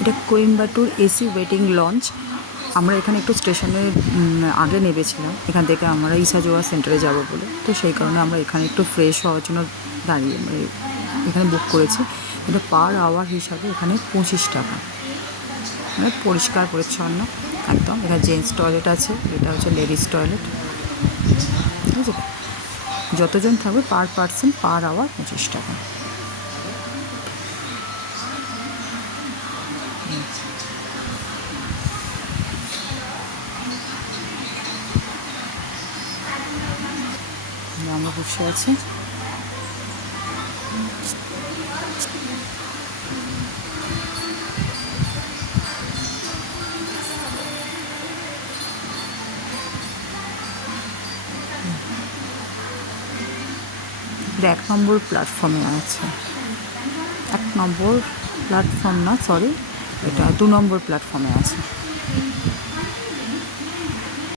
এটা Coimbatore AC waiting launch. আমরা এখানে একটু স্টেশনের আগে নেমেছিলাম, এখান থেকে আমরা ইসাজোয়া সেন্টারে যাব বলে, তো সেই কারণে আমরা এখানে একটু ফ্রেশ হওয়ার জন্য দাঁড়িয়ে মানে এখানে বুক করেছি। কিন্তু পার আওয়ার হিসাবে এখানে 25 টাকা, মানে পরিষ্কার পরিচ্ছন্ন একদম। এখানে জেন্টস টয়লেট আছে, এটা হচ্ছে লেডিস টয়লেট, ঠিক আছে। যতজন থাকবে পার পার্সন পার আওয়ার 25 টাকা। আমরা বসে আছি। এটা 1 নম্বর প্ল্যাটফর্মে আছে। 1 নম্বর প্ল্যাটফর্ম না, সরি, এটা 2 নম্বর প্ল্যাটফর্মে আছে।